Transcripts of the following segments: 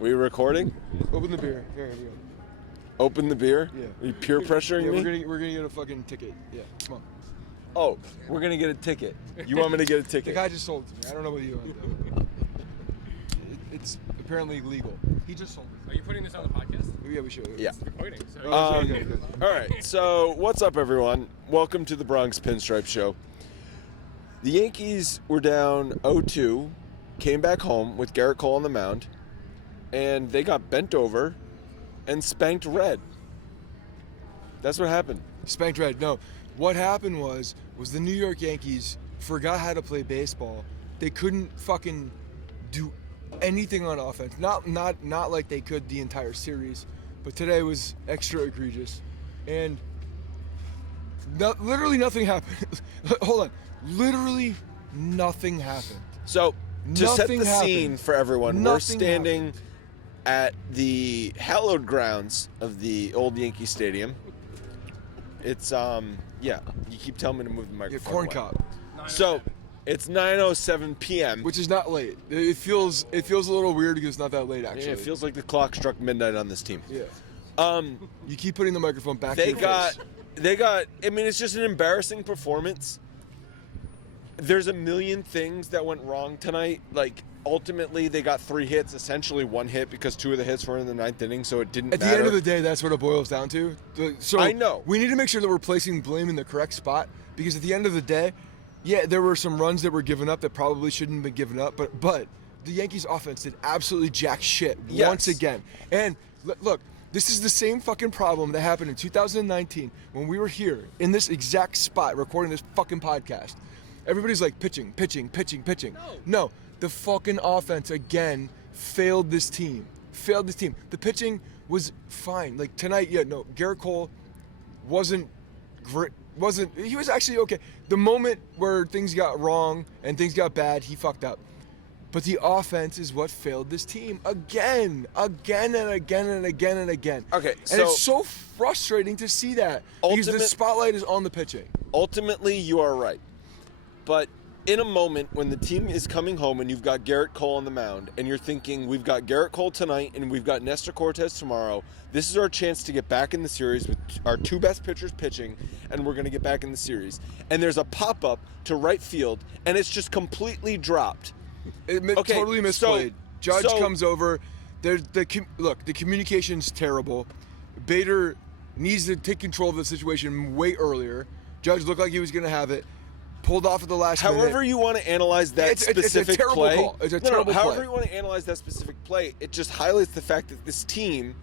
We recording? Open the beer. Here we go. Open the beer? Yeah. Are you peer pressuring me? We're gonna get a fucking ticket. Yeah, come on. Oh, we're gonna get a ticket. You want me to get a The ticket? guy just sold it to me. I don't know what you want. It's apparently legal. He just sold it. Are you putting this on the podcast? Yeah, we should. Yeah. It's recording. So Okay, good. All right. So, what's up, everyone? Welcome to the Bronx Pinstripes show. The Yankees were down 0-2, came back home with Garrett Cole on the mound, and they got bent over and spanked red. That's what happened. Spanked red. No, what happened was the New York Yankees forgot how to play baseball. They couldn't fucking do anything on offense. Not like they could the entire series, but today was extra egregious, and literally nothing happened. Hold on, literally nothing happened. So, to set the Nothing happened. scene for everyone, we're Nothing standing at the hallowed grounds of the old Yankee Stadium. It's you keep telling me to move the Yeah, microphone corn away. cob, So it's 9:07 p.m. which is not late. It feels a little weird because it's not that late actually. Yeah, it feels like the clock struck midnight on this team. Yeah. You keep putting the microphone back. They to your got. face. I mean, it's just an embarrassing performance. There's a million things that went wrong tonight. Like, ultimately, they got 3 hits, essentially 1 hit because 2 of the hits were in the 9th inning, so it didn't At matter. the end of the day, that's what it boils down to. So I know. we need to make sure that we're placing blame in the correct spot because at the end of the day, yeah, there were some runs that were given up that probably shouldn't have been given up, but the Yankees offense did absolutely jack shit once again. And look, this is the same fucking problem that happened in 2019 when we were here in this exact spot recording this fucking podcast. Everybody's like pitching. No, the fucking offense again failed this team. The pitching was fine. Like tonight, Garrett Cole wasn't great. He was actually okay. The moment where things got wrong and things got bad, he fucked up. But the offense is what failed this team again and again. Okay, and so it's so frustrating to see that because the spotlight is on the pitching. ultimately, you are right. But in a moment when the team is coming home and you've got Garrett Cole on the mound and you're thinking, we've got Garrett Cole tonight and we've got Nestor Cortez tomorrow, this is our chance to get back in the series with our 2 best pitchers pitching, and we're going to get back in the series. And there's a pop-up to right field, and it's just completely dropped. Totally misplayed. Judge so- comes over. The communication's terrible. Bader needs to take control of the situation way earlier. Judge looked like he was going to have it. Pulled off at the last minute. However you want to analyze that specific it's a terrible play. call. It's a terrible However play. you want to analyze that specific play, it just highlights the fact that this team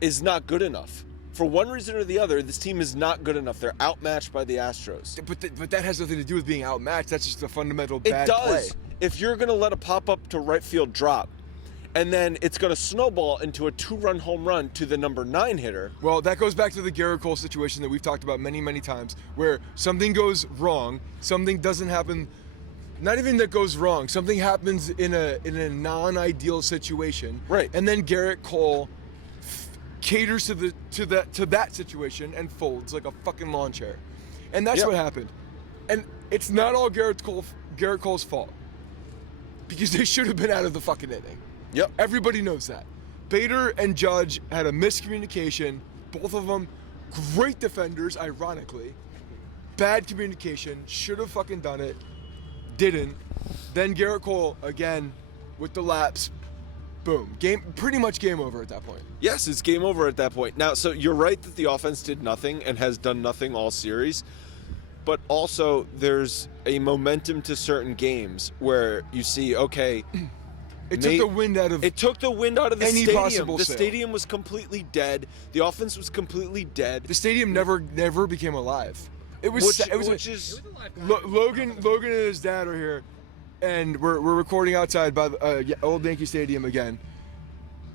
is not good enough. For one reason or the other, this team is not good enough. They're outmatched by the Astros. But that has nothing to do with being outmatched. That's just a fundamental bad It does. play. If you're going to let a pop-up to right field drop, and then it's going to snowball into a 2-run home run to the number 9 hitter. Well, that goes back to the Garrett Cole situation that we've talked about many, many times, where something goes wrong, something doesn't happen. Not even that goes wrong. Something happens in a non-ideal situation, Right? And then Garrett Cole caters to that situation and folds like a fucking lawn chair, and that's Yep. what happened. And it's not all Garrett Cole's fault because they should have been out of the fucking inning. Yep. Everybody knows that. Bader and Judge had a miscommunication. Both of them great defenders, ironically. Bad communication. Should have fucking done it. Didn't. Then Garrett Cole, again, with the lapse. Boom. Pretty much game over at that point. Yes, it's game over at that point. Now, so you're right that the offense did nothing and has done nothing all series. But also, there's a momentum to certain games where you see, okay... It took the wind out of the any stadium. possible The sale. stadium was completely dead. The offense was completely dead. The stadium never became alive. It was Logan and his dad are here, and we're recording outside by the old Yankee Stadium again.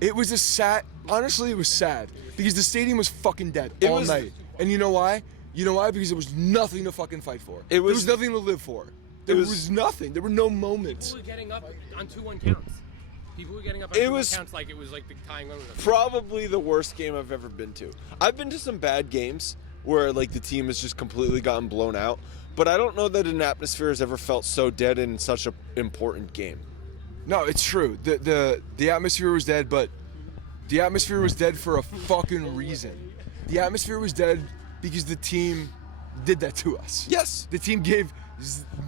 It was honestly, it was sad because the stadium was fucking dead all night. And you know why? Because there was nothing to fucking fight for. There was nothing to live for. There was nothing. There were no moments. People were getting up on 2-1 counts. People were getting up on 2-1 counts like it was like the tying run. Probably the worst game I've ever been to. I've been to some bad games where like the team has just completely gotten blown out, but I don't know that an atmosphere has ever felt so dead in such an important game. No, it's true. The atmosphere was dead, but the atmosphere was dead for a fucking reason. The atmosphere was dead because the team did that to us. Yes. The team gave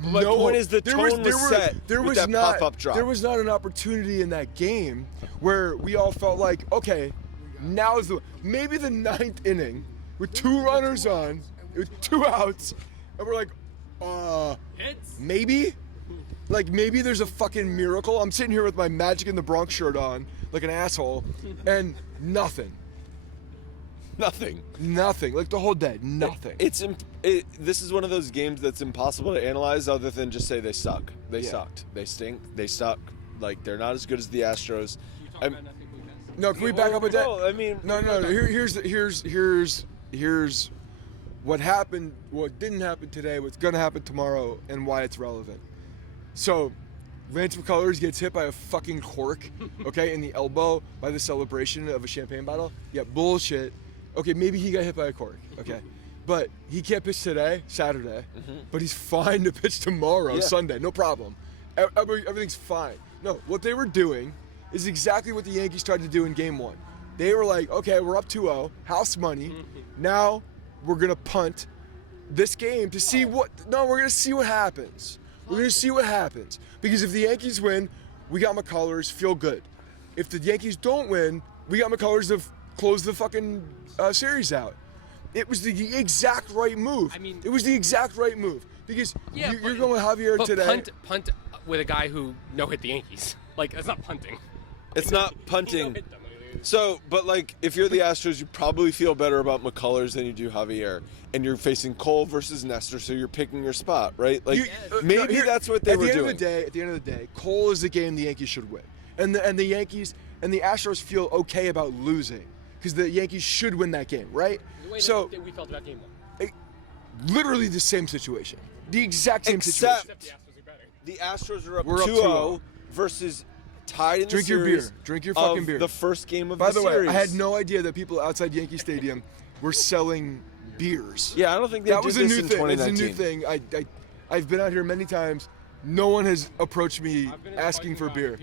My point is the tone was set with that pop-up drop. There was not an opportunity in that game where we all felt like, okay, now is maybe the 9th inning with 2 runners on, with 2 outs, and we're like, Hits? maybe? Like, maybe there's a fucking miracle. I'm sitting here with my Magic in the Bronx shirt on, like an asshole, and nothing. Nothing. Like the whole day, nothing. This is one of those games that's impossible to analyze other than just say they suck. They sucked. They stink. They suck. Like, they're not as good as the Astros. No, can we back up a day? No, I mean, No. Here's what happened. What didn't happen today. What's gonna happen tomorrow, and why it's relevant. So, Lance McCullers gets hit by a fucking cork, okay, in the elbow by the celebration of a champagne bottle. Yeah, bullshit. Okay, maybe he got hit by a cork. Okay, but he can't pitch today, Saturday. But he's fine to pitch tomorrow, Sunday. No problem. Everything's fine. No, what they were doing is exactly what the Yankees tried to do in Game 1. They were like, okay, we're up 2-0, house money. Now we're gonna punt this game to see what. No, we're gonna see what happens. We're gonna see what happens because if the Yankees win, we got McCullers, feel good. If the Yankees don't win, we got McCullers to close the fucking series out. It was the exact right move. I mean, it was the exact right move because you're going with Javier but today. Punt with a guy who no-hit the Yankees. Like, that's not punting. It's not punting. So, but like, if you're the Astros, you probably feel better about McCullers than you do Javier, and you're facing Cole versus Nestor, so you're picking your spot, right? Like, maybe that's what they were doing. At the end of the day, Cole is the game the Yankees should win, and the Yankees and the Astros feel okay about losing because the Yankees should win that game, right? The way So, that we felt about Game 1. literally the same situation, the exact same Except situation. The Astros are better. the Astros are up We're up 2-0 versus tied in Drink the your series. beer. Drink your fucking of beer. The first game of By the the way, series. I had no idea that people outside Yankee Stadium were selling beers. Yeah, I don't think they that did was a this new in thing. 2019. It's a new thing. I've been out here many times. No one has approached me asking for beer.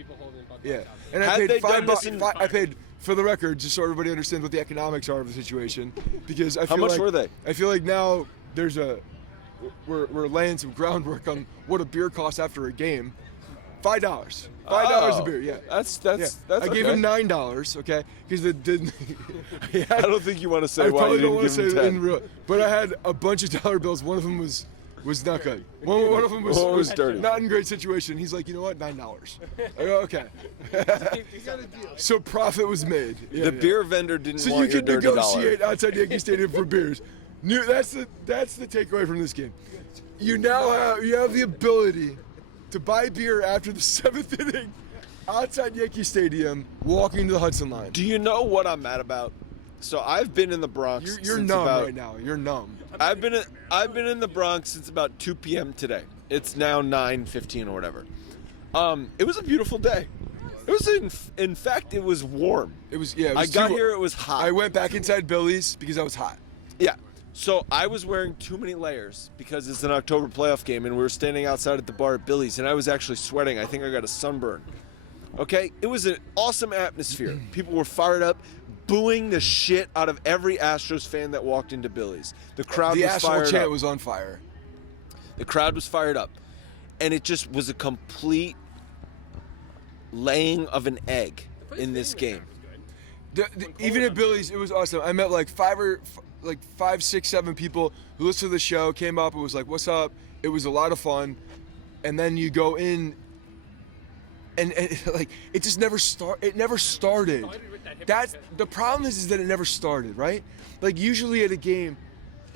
Yeah, and I Had they paid done this in- I paid for the record, just so everybody understands what the economics are of the situation, because I feel How much like, were they? I feel like now we're laying some groundwork on what a beer costs after a game. $5 a beer. Yeah, That's I okay. gave him $9. Okay, because it didn't. I don't think you want to say I why probably you don't didn't want to give say him it 10. in real, but I had a bunch of dollar bills. One of them was not good. One of them was dirty. not in great situation. He's like, you know what, $9. I go, okay. So profit was made. Yeah, The beer vendor didn't So want you your can dirty negotiate dollar. outside Yankee Stadium for beers. That's the takeaway from this game. You now have the ability to buy beer after the 7th inning outside Yankee Stadium, walking to the Hudson line. Do you know what I'm mad about? So I've been in the Bronx. You're since numb about, right now. You're numb. I've been in the Bronx since about 2 p.m. today. It's now 9:15 or whatever. It was a beautiful day. It was in fact it was warm. It was It I was got too- here, it was hot. I went back inside Billy's because I was hot. Yeah. So I was wearing too many layers because it's an October playoff game and we were standing outside at the bar at Billy's and I was actually sweating. I think I got a sunburn. Okay? It was an awesome atmosphere. People were fired up, booing the shit out of every Astros fan that walked into Billy's. The crowd The was Astral fired chant up. was on fire. The crowd was fired up. And it just was a complete laying of an egg in this game. Even at Billy's, it was awesome. I met like five, six, seven people who listened to the show, came up and was like, "What's up?" It was a lot of fun. And then you go in, and like it just never It never started. That's the problem is that it never started, right? Like usually at a game,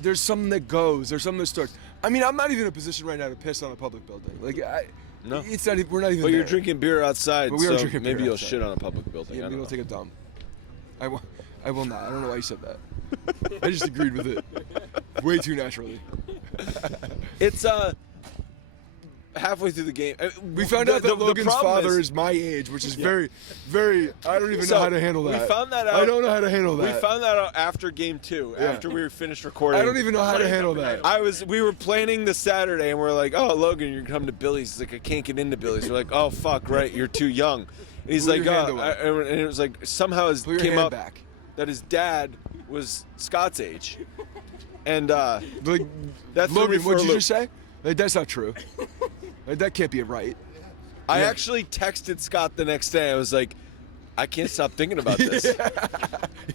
there's something that goes, there's something that starts. I mean, I'm not even in a position right now to piss on a public building. Like No. it's not. We're not even. But you're there. drinking beer outside, But we are so drinking beer maybe you'll outside. shit on a public building. Yeah, I maybe don't I'll know. take a dump. I will not. I don't know why you said that. I just agreed with it. Way too naturally. It's halfway through the game. We found out that Logan's father is my age, which is very, very. I don't even know how to handle that. We found that out. I don't know how to handle that. We found that out after game 2, after we were finished recording. I don't even know how to handle that. We were planning the Saturday, and we're like, "Oh, Logan, you're coming to Billy's." He's like, "I can't get into Billy's." We're like, "Oh, fuck, right, you're too young." And he's like, "Oh," and it was like somehow it came up that his dad was Scott's age, and like, that's Logan. What did you just say? Like, that's not true. Like, that can't be right. I actually texted Scott the next day. I was like, I can't stop thinking about this.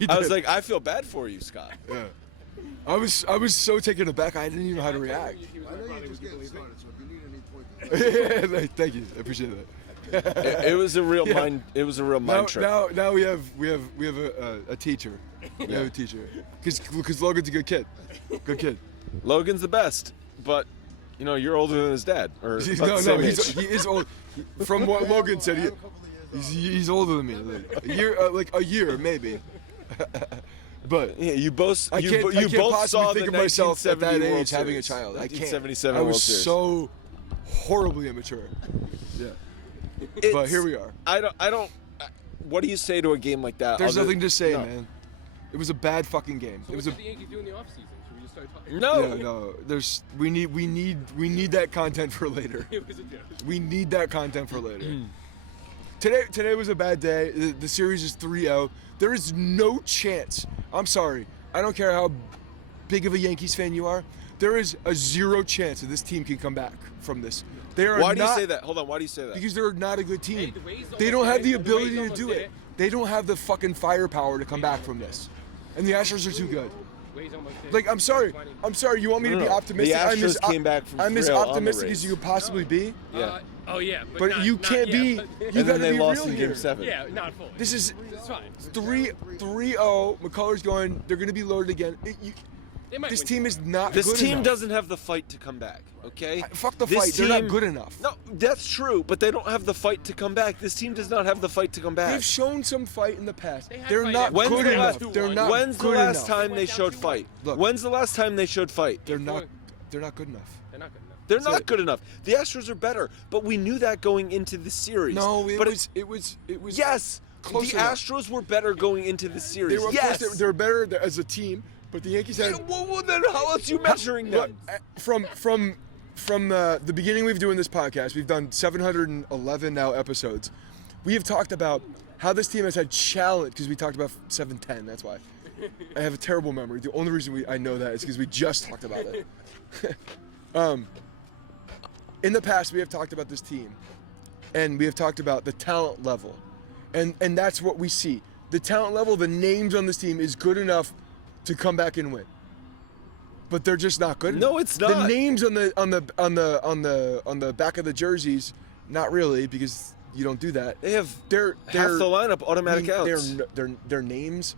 I was like, I feel bad for you, Scott. Yeah. I was so taken aback. I didn't even know how to react. I know you're just getting started, so if you need any pointers. Thank you. I appreciate that. It was a real mind. It was a real mind trip. Now we have a teacher. We have a teacher. Because Logan's a good kid. Good kid. Logan's the best, but you know you're older than his dad. Or he is old. From what Logan said, he's older than me. Like a year maybe. But yeah, you both I can't both possibly saw think the of myself at that World age having a Series. child. I can't. 1977 I World was Series. so horribly immature. Yeah. But here we are. I don't. What do you say to a game like that? There's nothing to say, man. It was a bad fucking game. So it was what did the Yankees do in the offseason? Should we just start talking? No. Yeah, no. We need that content for later. It was a joke. We need that content for later. Today was a bad day. The series is 3-0. There is no chance. I'm sorry. I don't care how big of a Yankees fan you are. There is a 0 chance that this team can come back from this. They are Why do you not, say that? Hold on. Why do you say that? because they're not a good team. Hey, the Rays They almost don't have did the it. The ability Rays to almost do did it. it. They don't have the fucking firepower to come back from this. And the Astros are too good. Ways almost did. Like, I'm sorry. You want me to be No. optimistic? The Astros came back from I'm as 3-0 on the optimistic as Rays. you could possibly be. Yeah. Oh yeah, But not, you not can't yet, be. but- You And gotta then they be lost real in here. Game 7. yeah, not fully. This is It's fine. 3-0. McCullers going. They're going to be loaded again. They might This win team is not This good team enough. doesn't have the fight to come back. Okay. Fuck the This fight. They're not team- good enough. No, that's true, but they don't have the fight to come back. This team does not have the fight to come back. They've shown some fight in the past. They had They're fight not at When's good the enough. last- They're not When's the good last enough. time they Went down showed 2-1. fight? Look. When's the last time they showed fight? They're not good enough. They're not good enough. They're That's not it. good enough. The Astros are better, but we knew that going into the series. No, but it was. yes. close the else. Astros were better going into the They series. were, of yes. course, they're better as a team, but the Yankees had. Well, then how else are you measuring Look, them? from the beginning we've doing this podcast, we've done 711 now episodes. We have talked about how this team has had challenge, because we talked about 710. That's why I have a terrible memory. The only reason I know that is because we just talked about it. In the past, we have talked about this team, and we have talked about the talent level, and that's what we see. The talent level, the names on this team is good enough to come back and win. But they're just not good enough. No, it's The not. names on the back of the jerseys, not really, because you don't do that. They have They're half the lineup automatic outs. They're names,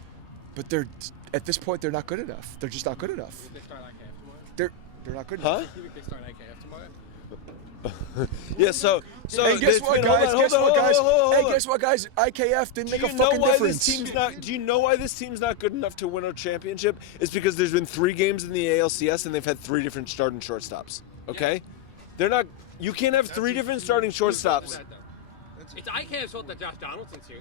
but they're at this point they're not good enough. They're just not good enough. They start IKF tomorrow. They're not good Huh? enough. You think they start IKF tomorrow? Yeah. So Hey, guess it's what, been- guys? hold on, Guess what, hold on, guys? hold on, hold Hey, on. guess what, guys? IKF didn't Do make a you know fucking why difference. this team's not? Do you know why this team's not good enough to win a championship? It's because there's been 3 games in the ALCS and they've had 3 different starting shortstops. Okay, they're not. You can't have 3 different starting shortstops. It's IKF's fault that Josh Donaldson's here.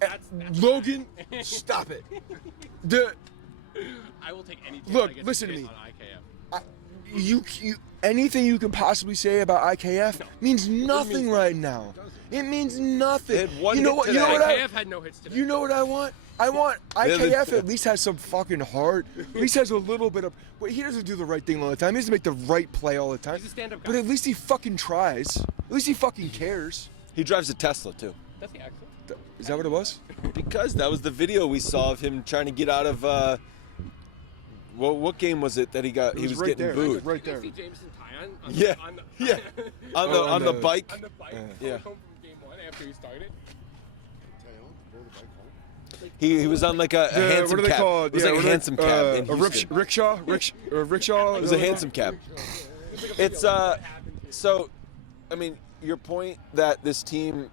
That's Logan, stop it. I will take any. Look, I get listen to piss me. On IKF. You anything you can possibly say about IKF means nothing right now. It means nothing. They had one you know hit what? You today. know what? IKF had no hits today. You know what I want? I want IKF at least has some fucking heart. At least has a little bit of. Well, he doesn't do the right thing all the time. He doesn't make the right play all the time. He's a stand-up But guy. at least he fucking tries. At least he fucking cares. He drives a Tesla too. Does he actually? Is that what it was? Because that was the video we saw of him trying to get out of. What game was it that he got? He was right getting there. booed. Right Did there. you see Jameson Tyon on Yeah, on the, yeah. On the bike. on the bike Yeah. home from game 1 after he started? He was on like a handsome what are they cab. called? It was like a handsome cab in a Houston. rickshaw. Rickshaw. It was a handsome cab. It's so, I mean, your point that this team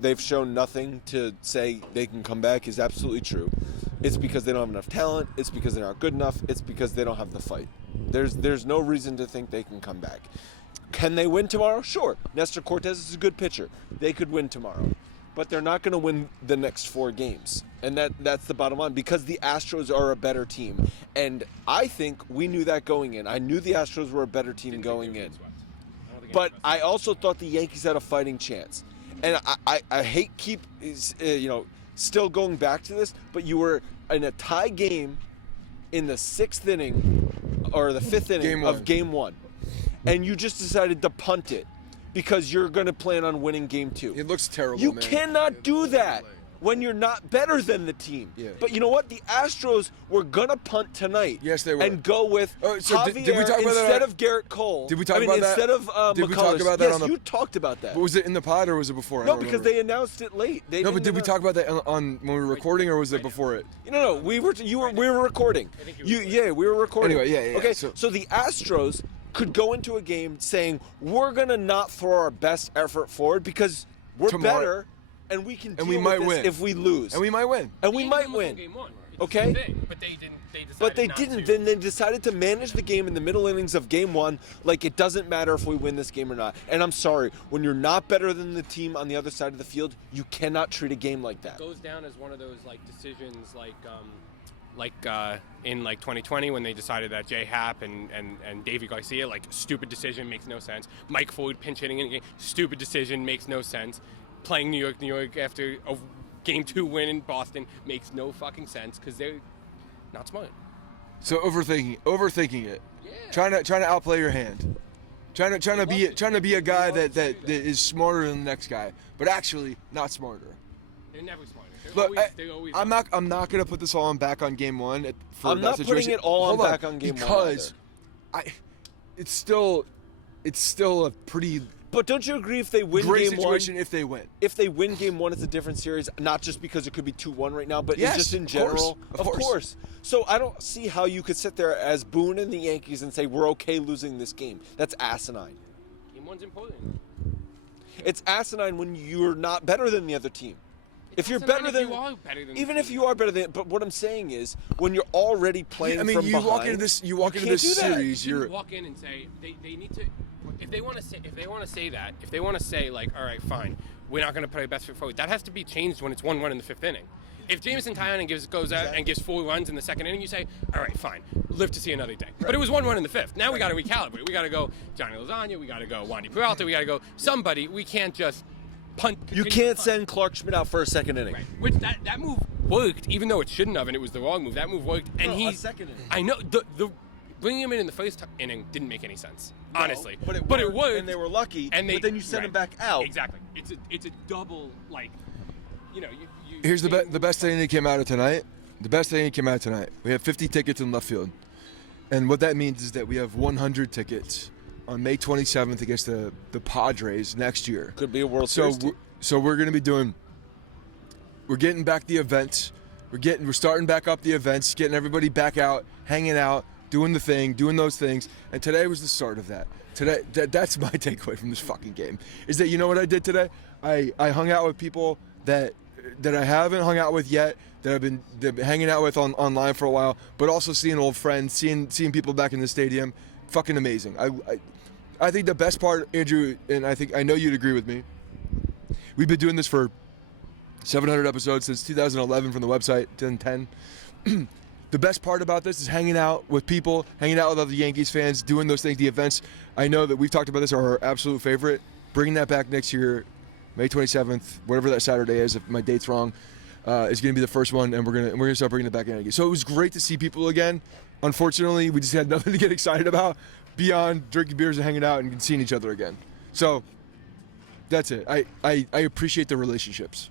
they've shown nothing to say they can come back is absolutely true. It's because they don't have enough talent. It's because they're not good enough. It's because they don't have the fight. There's no reason to think they can come back. Can they win tomorrow? Sure. Nestor Cortez is a good pitcher. They could win tomorrow. But they're not going to win the next 4 games. And that's the bottom line, because the Astros are a better team. And I think we knew that going in. I knew the Astros were a better team going in. But I also thought the Yankees had a fighting chance. And I hate still going back to this, but you were in a tie game in the 6th inning or the 5th inning of Game 1. And you just decided to punt it because you're going to plan on winning Game 2. It looks terrible, You man. cannot do that when you're not better than the team. Yeah. But you know what? The Astros were going to punt tonight. Yes, they were. And go with Javier did we talk about instead that? of Garrett Cole. Did we talk about that? Instead of Did we McCullers. talk about that yes, on the... you talked about that. But was it in the pod or was it before? I No, don't because remember. they announced it late. No, but did we talk about that on when we were recording, or was it before it? No, we were recording. We were recording. Anyway, yeah. Okay, so the Astros could go into a game saying, we're going to not throw our best effort forward because we're better and we can deal with this if we lose. And we might win. And we might win. Okay? But they didn't. But they didn't. Then they decided to manage the game in the middle innings of Game 1 like it doesn't matter if we win this game or not. And I'm sorry, when you're not better than the team on the other side of the field, you cannot treat a game like that. It goes down as one of those decisions in 2020 when they decided that J Happ and Davey Garcia, stupid decision, makes no sense. Mike Floyd pinch hitting in a game, stupid decision, makes no sense. Playing New York after a Game 2 win in Boston makes no fucking sense because they're not smart. So overthinking it. Yeah. Trying to outplay your hand. Trying to be a guy that is smarter than the next guy, but actually not smarter. They're never smarter. Look, I'm not gonna put this all back on Game 1 for I'm that not situation. putting it all back on Game 1 because it's still a pretty But don't you agree if they win great Game 1? situation if they win. If they win Game 1, it's a different series, not just because it could be 2-1 right now, but Yes, just in of general. course, of course. So I don't see how you could sit there as Boone and the Yankees and say we're okay losing this game. That's asinine. Game 1's important. It's asinine when you're not better than the other team. If you're better than, even if you are better than, but what I'm saying is, when you're already playing from behind, you walk into this series. You walk in and say they need to. If they want to say all right, fine, we're not going to play best foot forward. That has to be changed when it's 1-1 in the 5th inning. If Jameson Taillon goes out and gives 4 runs in the 2nd inning, you say, all right, fine, live to see another day. Right. But it was 1-1 in the 5th. Now we got to recalibrate. We got to go Johnny Lozano. We got to go Wandy Peralta. We got to go somebody. We can't just punt. You can't send Clark Schmidt out for a 2nd inning. Right. Which that move worked, even though it shouldn't have, and it was the wrong move. That move worked, and a 2nd inning. I know the bringing him in the 1st inning didn't make any sense, honestly. But it worked, and they were lucky. But then you send him back out. Exactly. It's a double Here's the best thing that came out of tonight. The best thing that came out tonight. We have 50 tickets in left field, and what that means is that we have 100 tickets on May 27th against the Padres next year. Could be a World Series team. So we're going to be doing. We're getting back the events. We're starting back up the events, getting everybody back out, hanging out, doing the thing, doing those things. And today was the start of that. Today, that's my takeaway from this fucking game. Is that, you know what I did today? I hung out with people that I haven't hung out with yet, that I've been hanging out with online for a while, but also seeing old friends, seeing people back in the stadium. Fucking amazing. I think the best part, Andrew, and I know you'd agree with me. We've been doing this for 700 episodes since 2011 from the website, 2010. The best part about this is hanging out with people, hanging out with other Yankees fans, doing those things, the events. I know that we've talked about this, are our absolute favorite. Bringing that back next year, May 27th, whatever that Saturday is, if my date's wrong, is going to be the first one, and we're gonna start bringing it back in again. So it was great to see people again. Unfortunately, we just had nothing to get excited about beyond drinking beers and hanging out and seeing each other again. So that's it. I appreciate the relationships.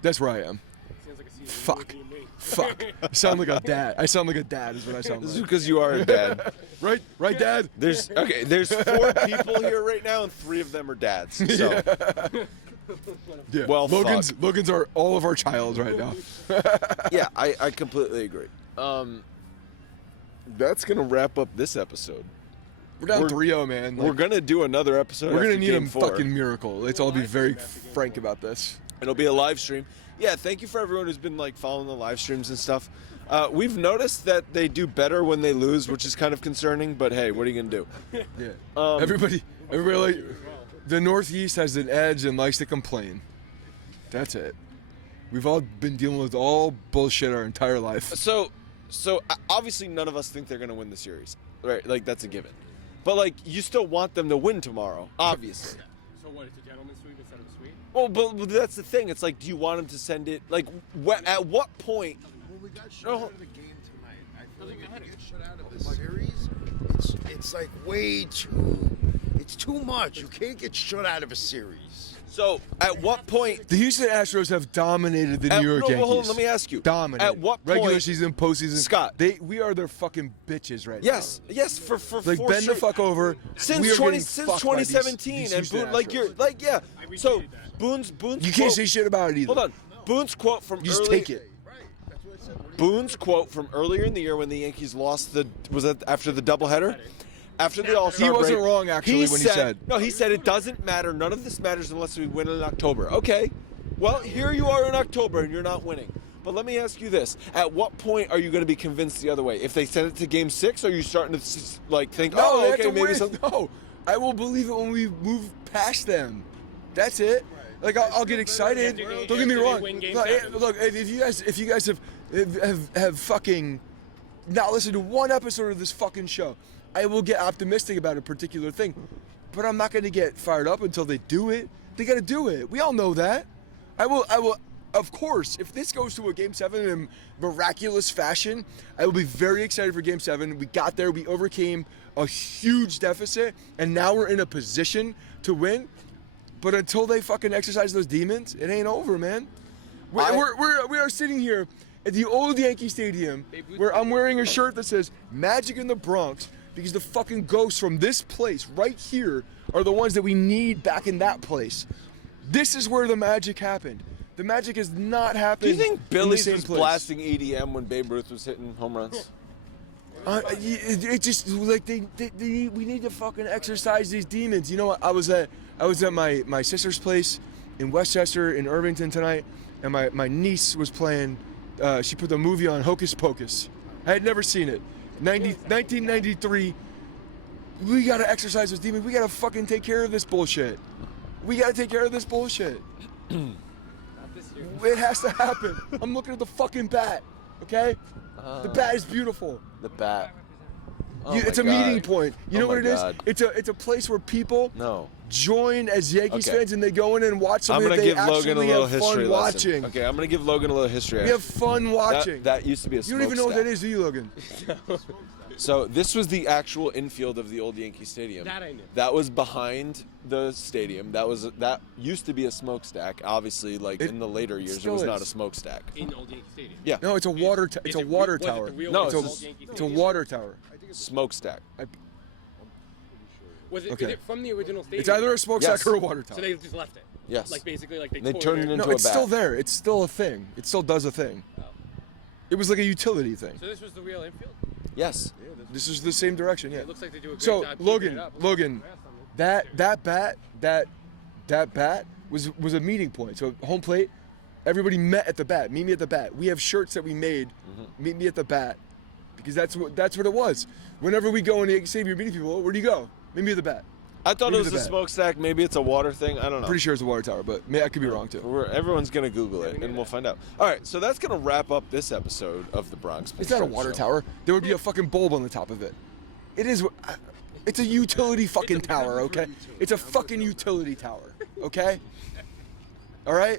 That's where I am. Fuck. I sound like a dad. I sound like a dad is what I sound like. This is because you are a dad. Right, Dad? There's 4 people here right now, and 3 of them are dads. So. Yeah. Well, Logan's are all of our child right now. Yeah, I completely agree. That's going to wrap up this episode. We're down 3-0, man. We're going to do another episode. We're going to need Game a 4. fucking miracle. Let's all be very frank about this. It'll be a live stream. Yeah, thank you for everyone who's been following the live streams and stuff. We've noticed that they do better when they lose, which is kind of concerning, but hey, what are you going to do? Yeah. Everybody Everybody like the Northeast has an edge and likes to complain. That's it. We've all been dealing with all bullshit our entire life. So obviously none of us think they're going to win the series, right? Like that's a given. But like you still want them to win tomorrow, obviously. So what? It's a gentleman's sweep instead of a sweep. Well, but that's the thing. It's like, do you want them to send it? Like, at what point? When we got shut out of the game tonight, I feel like if we get shut out of the series, it's like way too. It's too much. You can't get shut out of a series. So at what point? The Houston Astros have dominated the New York Yankees. Hold on, let me ask you. Dominated. At what point? Regular season, postseason. Scott. We are their fucking bitches right Yes, now. yes, for Like, four bend the straight- fuck over. Since We are 20 getting since fucked by these 2017, and Houston Boone, like Astros. you're like yeah. So retweeted that. Boone's You can't say shit about it either. Hold on. Boone's quote from You just early, take it. Right. That's what I said. What do you Boone's quote from earlier in the year when the Yankees lost was that after the doubleheader? After the All-Star He wasn't break, wrong, actually, when he said. No, he said it doesn't matter. None of this matters unless we win in October. Okay. Well, here you are in October and you're not winning. But let me ask you this: at what point are you going to be convinced the other way? If they send it to Game 6, are you starting to like think, No, they oh, have okay, to maybe win. something? No, I will believe it when we move past them. That's it. Like I'll get excited. After Don't get me they wrong. win Game Look, 7. look, if you guys have fucking not listened to one episode of this fucking show, I will get optimistic about a particular thing, but I'm not going to get fired up until they do it. They got to do it. We all know that. I will. Of course, if this goes to a Game 7 in miraculous fashion, I will be very excited for Game 7. We got there. We overcame a huge deficit, and now we're in a position to win. But until they fucking exercise those demons, it ain't over, man. We are sitting here at the old Yankee Stadium where I'm wearing a shirt that says Magic in the Bronx because the fucking ghosts from this place right here are the ones that we need back in that place. This is where the magic happened. The magic has not happened. Do you think in the Billy's same was place. blasting EDM when Babe Ruth was hitting home runs? It just like we need to fucking exercise these demons. You know what? I was at my sister's place in Westchester in Irvington tonight, and my niece was playing. She put the movie on, Hocus Pocus. I had never seen it. 1993. We gotta exercise those demons. We gotta fucking take care of this bullshit. We gotta take care of this bullshit. It has to happen. I'm looking at the fucking bat. Okay? The bat is beautiful. The bat. Oh It's a my God. meeting point. You know Oh what my it is? God. It's a place where people No. join as Yankees Okay. fans and they go in and watch I'm something gonna that they give Logan a actually little have history fun lesson. watching. Okay, I'm gonna give Logan a little history. We have fun watching. That used to be a You don't even know what smokestack. that is, do you, Logan? So this was the actual infield of the old Yankee Stadium. That I knew. That was behind the stadium. That used to be a smokestack. Obviously, like in the later years, it still was not is. a smokestack. In Old Yankee Stadium. Yeah, No, it's a water. It's a water was it tower. the real No, Old it's Yankee It's a Stadium? water tower. smokestack. Was it, Okay. is it from the original stadium? It's either a smokestack Yes. or a water tower. So they just left it. Yes. Like basically, like they They tore turned it it in. into No, a it's bat. still there. It's still a thing. It still does a thing. Oh. It was like a utility thing. So this was the real infield. Yes. This is the same direction, yeah. It looks like they do a great So job. keeping Logan, it up. Logan, that bat was a meeting point. So home plate, everybody met at the bat. Meet me at the bat. We have shirts that we made. Meet me at the bat, because that's what it was. Whenever we go in the Yankee Stadium meeting people, where do you go? Meet me at the bat. I thought Maybe it was the a bat. smokestack. Maybe it's a water thing. I don't know. Pretty sure it's a water tower, but I could be wrong too. Everyone's gonna Google it, and we'll find out. All right, so that's gonna wrap up this episode of the Bronx. It's not a Pinstripes water Show. tower. There would be a fucking bulb on the top of it. It is. It's a utility fucking tower, okay? It's a fucking utility tower, okay? All right.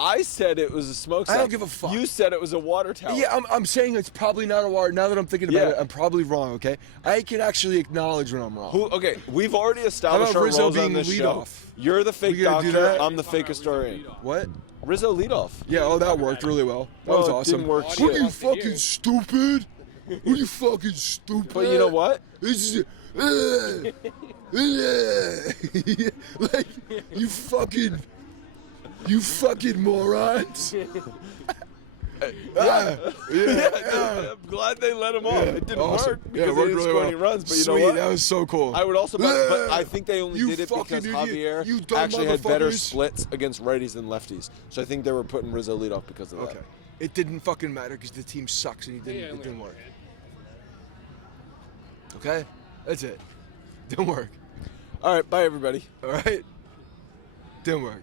I said it was a smokestack. I don't give a fuck. You said it was a water tower. Yeah, I'm saying it's probably not a water. Now that I'm thinking about Yeah. it, I'm probably wrong, okay? I can actually acknowledge when I'm wrong. Okay, we've already established How about our Rizzo roles on being this lead show. off? You're the fake We gonna do doctor. that? I'm the fake historian. What? Rizzo leadoff. Yeah, oh, that worked really well. That Well, was it awesome. didn't work What shit. are you fucking stupid? What are you fucking stupid? But you know what? It's just, like you fucking morons. I'm glad they let him off. It didn't Awesome. work Yeah, because it they worked didn't really score well. any runs. But you Sweet, know what? that was so cool. I would also, but I think they only You did it because fucking idiot. Javier You dumb actually had better motherfuckers. splits against righties than lefties. So I think they were putting Rizzo leadoff because of that. Okay. It didn't fucking matter because the team sucks and Yeah, it didn't work. hit. Okay? That's it. Didn't work. All right, bye everybody. All right? Didn't work.